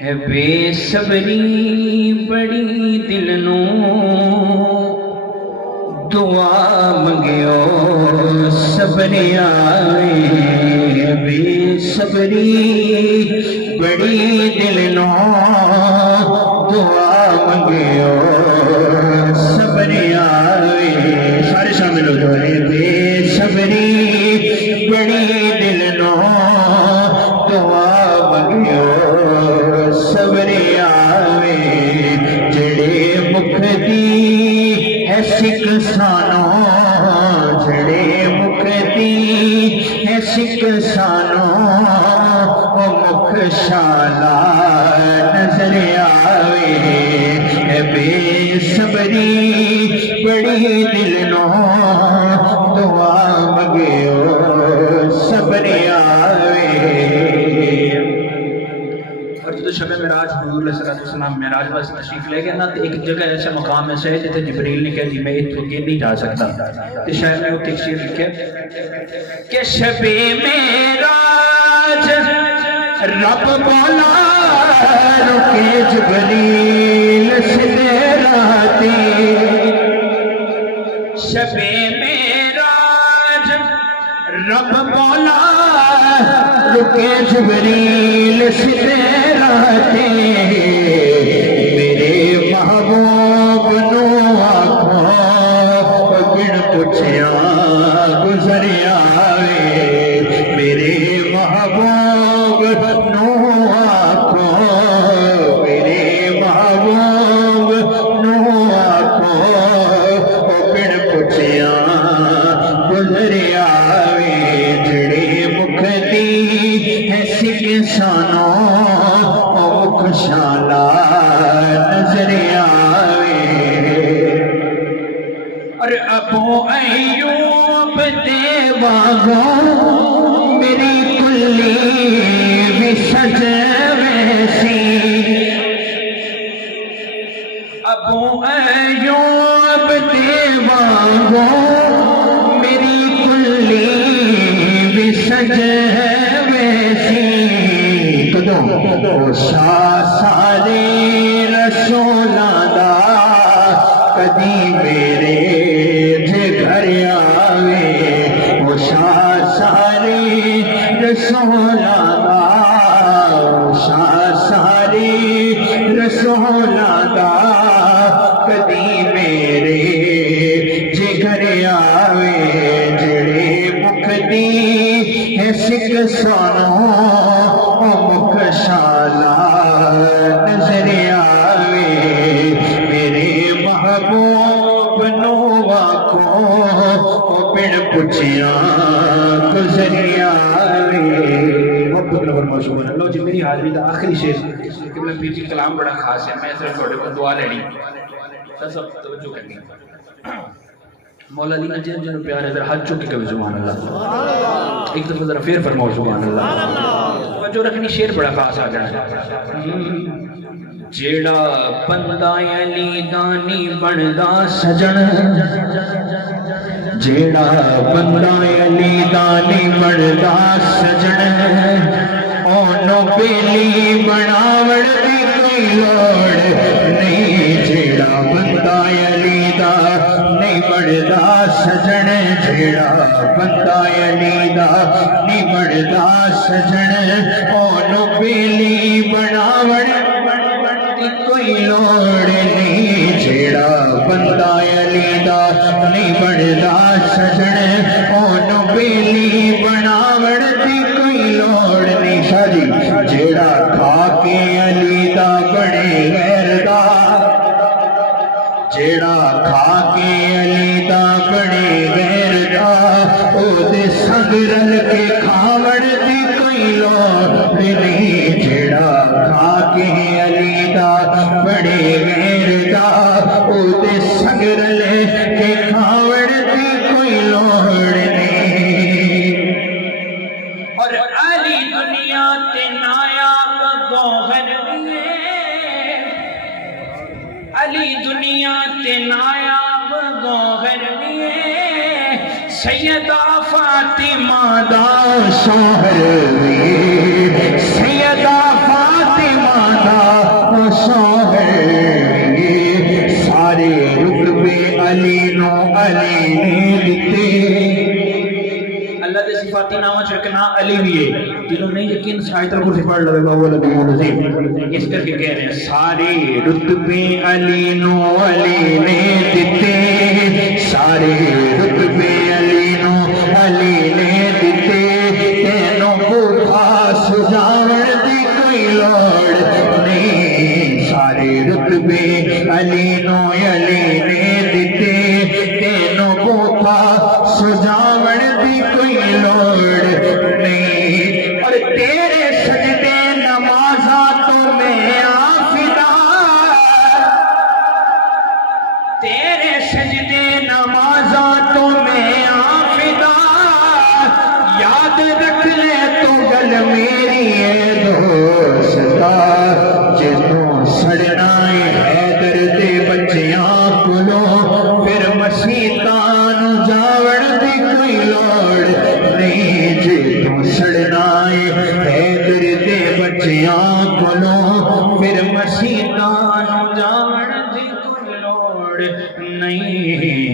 ہے بے صبری بڑی دل نو دعا منگیو صبر آئے بے صبری بڑی دل نو دعا منگیو صبر آئے سارے شامل ہو جائے بے صبری بڑی دل نو دعا منگیو صبر آئے جڑے مکھ دی ہے سکسانو جڑے مکھ دی ہے سکسانو وہ مکھ شالا نظر آوے ہے بے صبری بڑی دل نو دعا منگیو صبر آوے۔ اور جدو شب معراج حضور علیہ السلام معراج واسطے تشریف لے گئے نا تو ایک جگہ ایسا مقام ایسا ہے جتے جبریل نے کہا جی میں اتھو کے نہیں جا سکتا تو شاید میں وہ ایک شیر لکھے کہ شب معراج رب مولا رکے جبریل سے راتی شب معراج رب مولا رکے جبریل سے راتی میرے محبوب نو آنکھوں بن پچھیا گزر آوے میرے محبوب نو آنکھوں میرے محبوب نو آنکھوں بن پچھیا گزر آوے جڑے مکھ دی ہے سکسانو مکھ شالا نظر آوے۔ اور ابو ایوب دے واگوں میری کلی بھی سج ویسی ابو ایوب دے واگوں میری کلی بھی سج ویسی او شاہ سارے رسولاں دا کدی میرے جے گھر آوے او شاہ سارے رسولاں دا او شاہ سارے رسولاں دا کدی میرے جے گھر آوے جڑے مکھ دی ہے سکسانو مکھ شالا نظر آوے میرے محبوب نو آنکھوں بن پچھیا گزر آوے۔ محبت نور موضوع ہے لو جی میری حاضری دا آخری شیر قبلہ پیر جی کلام بڑا خاص ہے میں صرف تھوڑے کو دعا لینی سب توجہ کرنی مولا علی نے جن جن پیارے ذرا ہاتھ چکے کبھی سبحان اللہ ایک دفعہ ذرا پھر فرماؤ سبحان اللہ جو رکھنی شیر بڑا خاص آ جانا جیڑا بندہ علی دانی بندا سجن جیڑا بندہ علی دانی بندا سجن اونوں بیلی بناوڑ دی کوئی لوڑ نہیں جیڑا بندہ علی دا نہیں بندا سجن جیڑا بندہ علی دا نہیں بندا سجن اونوں بیلی بناوڑ دی کوئی لوڑ نہیں جیڑا بندہ علی دا نہیں بندا سجن اونوں بیلی بناوڑ دی کوئی لوڑ نہیں شاہ جی جیڑا کھا کے علی دا بنے غیر دا جیڑا کھا کے علی دا بنے غیر دا او دے سنگ رل کے کھاوڑ دی کوئی لوڑ نہیں جیڑا کھا کے علی دا بنے غیر دا او دے سنگ رل کے کھاوڑ دی کوئی لوڑ نہیں۔ اور علی دنیا تے نایاب گوہر علی دنیا تے نایاب گوہر سیدہ فاطمہ دا شوہر علی بھی ہے، جنہوں نے یقین آیت الکرسی پڑھ لگے گا وہ نبی نظیم، اس کر کے کہہ رہے ہیں سارے رتبے علی نو علی نے دیتے، سارے رتبے علی نو علی نے دیتے، تینوں بوٹھا سجاوڑ دی کوئی لوڑ نہیں، سارے رتبے علی نو علی نے دیتے، تینوں بوٹھا سجاوڑ دی کوئی لوڑ نہیں، اور تیرے سجدے نمازاتوں میں آفدہ، تیرے سجدے نمازاتوں میں آفدہ، یاد رکھ لے تو گل میری ہے دوستا، جنوں سڑنا حیدر دے بچیاں کلوں، پھر مسیطان جاوڑ دی کوئی لوڑ نہیں، جنوں سڑنا حیدر دے بچیاں کلوں، پھر مسیطان جاوڑ دی کوئی لوڑ نہیں۔